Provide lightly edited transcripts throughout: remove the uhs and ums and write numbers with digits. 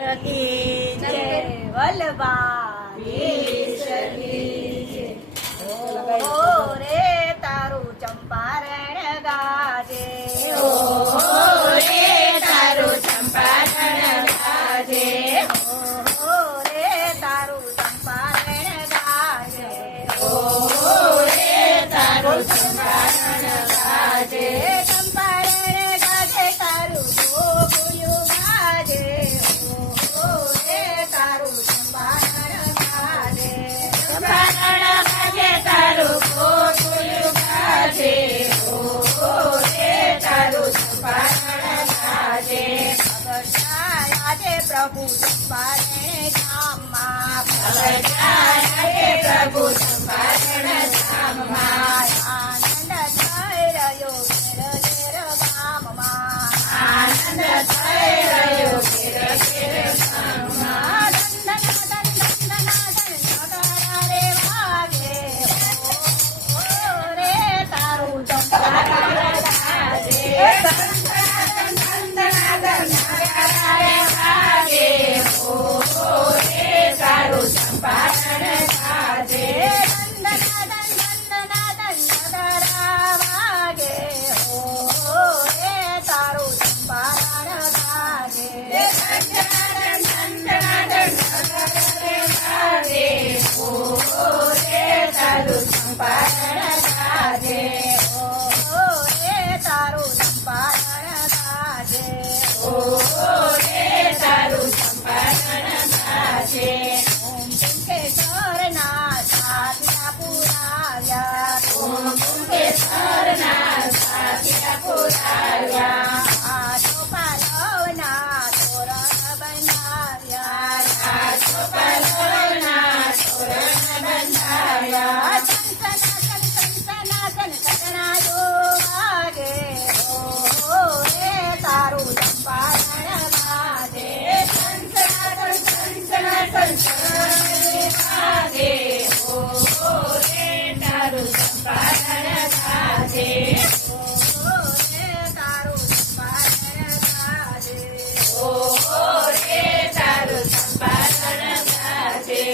રે તારું ચંપારણ ગાજે, રે તારું ચંપારણ ગાજે, રે તારું ચંપારણ ગાજે, રે તારું ચંપારણ ગાજે, ચંપારણ ગાજે તારું ગોકુળિયું ગાજે, રે તારું ચંપારણ ગાજે, ચંપારણ ગાજે તારું ગોકુળિયું ગાજે, રે તારું ચંપારણ ગાજે, આજે પ્રભુ ચંપારણ ધામમાં, આજે પ્રભુ ચંપારણ ધામમાં, આનંદ થઈ રહ્યો ઘેર ઘેર ગામમાં, આનંદ થઈ રહ્યો ઘેર ઘેર ગામમાં, તારું ચંપારણ ગાજે, દંદનાદન નગારાએ વાગે, રે તારું ચંપારણ ગાજે, તારું ચંપારણ ગાજે, દંદનાદન નગારાએ વાગે, રે તારું ચંપારણ ગાજે, તારું ચંપારણ ગાજે, રે તારું ચંપારણ ગાજે, કેસરના સાતિયા પુરાવ્યા, કુંકેશ્વરના સાતિયા પુરાવ્યા, આઠો પાલવના તોરણ બનાવ્યા, ચોપલોના તોરણ બંધાવ્યા, કટણાયો વાગે, રે તારું ચંપારણ ગાજે, સંસનાતન સંસનાતન વાગે, રે તારું ચંપારણ ગાજે, તારું ચંપારણ ગાજે, રે તારું ચંપારણ ગાજે,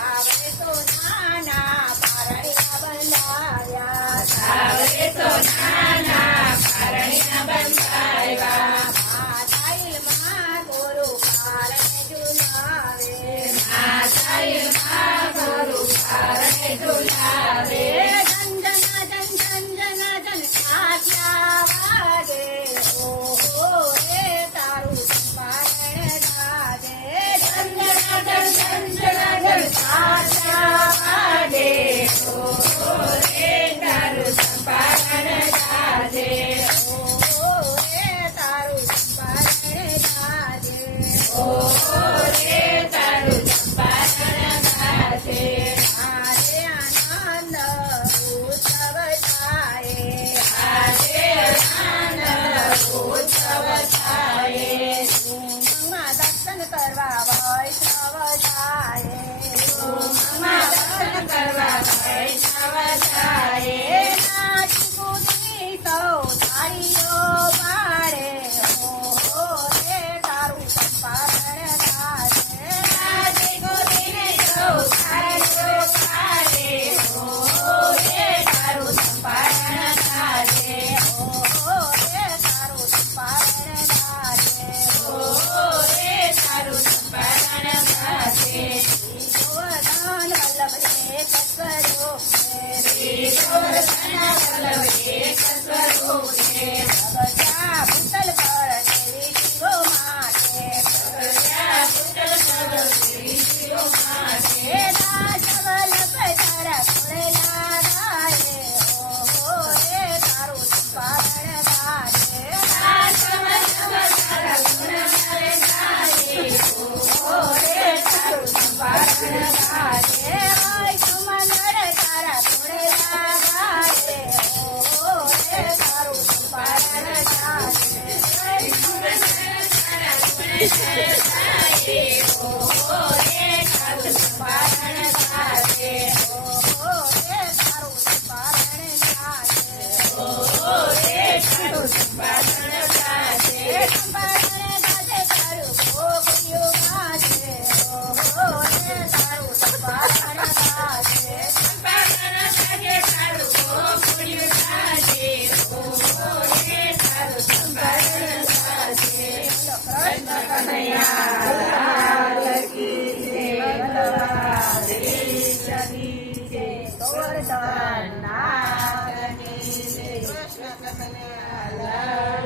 આવે તો નાના પારણિયા બંધાવ્યા, સાવરે તો નાના પારણીના બંધાવ્યા, માતાઈમાં ગુરુ પારણે ઝુલાવે, માતાઈમાં ગુરુ પારણે ઝુલાવે, સાત્યા વાગે, રે તારું ચંપારણ ગાજે, સંજનાદન સંજનાદન સાત્યા વાગે, રે તારું ચંપારણ ગાજે, રે તારું ચંપારણ ગાજે, રે તારું ચંપારણ ગાજે, આજે આનંદ ઉત્સવ થાય, આજે આનંદ ઉત્સવ થાય, ઉમંગમાં દર્શન કરવા વૈષ્ણવ જાય, ઉમંગમાં દર્શન કરવા વૈષ્ણવ જાય, નાચી કૂદી સૌ તાળીઓ પાડે, રે તારું ચંપારણ ગાજે, નાચી કૂદીને સૌ તાળીઓ પાડે, રે તારું ચંપારણ ગાજે, રે તારું ચંપારણ ગાજે, રે તારું ચંપારણ ગાજે, ગોવર્ધન વલ્લભ એક સ્વરૂપ છે, શ્રી ગોવર્ધન વલ્લભ એક સ્વરૂપ છે, બધા ભૂતલ પર તેરી શિરો માટે, પ્રગટ્યા પુત્ર સર્વ શ્રીઓ માટે, હે દાસ વલ્લભ તારા ખોળેલા ગાયે, રે તારું ચંપારણ ગાજે, દાસ વલ્લભ તારા ગુણ ગાય ગાય, રે તારું ચંપારણ ગાજે, સુમંગળ તારા ખોળેલા ગાયે, રે તારું ચંપારણ ગાજે, તારા ગુણ ગાય ગાય, રે તારું ચંપારણ ગાજે, રે તારું ચંપારણ ગાજે, રે તારું ચંપારણ ગાજે, ચંપારણ ગાજે તારું ગોકુળિયું કનૈયા કી જય. દ્વારકાધીશની જય. ગોવર્ધન નાથની જય. કૃષ્ણ કનૈયા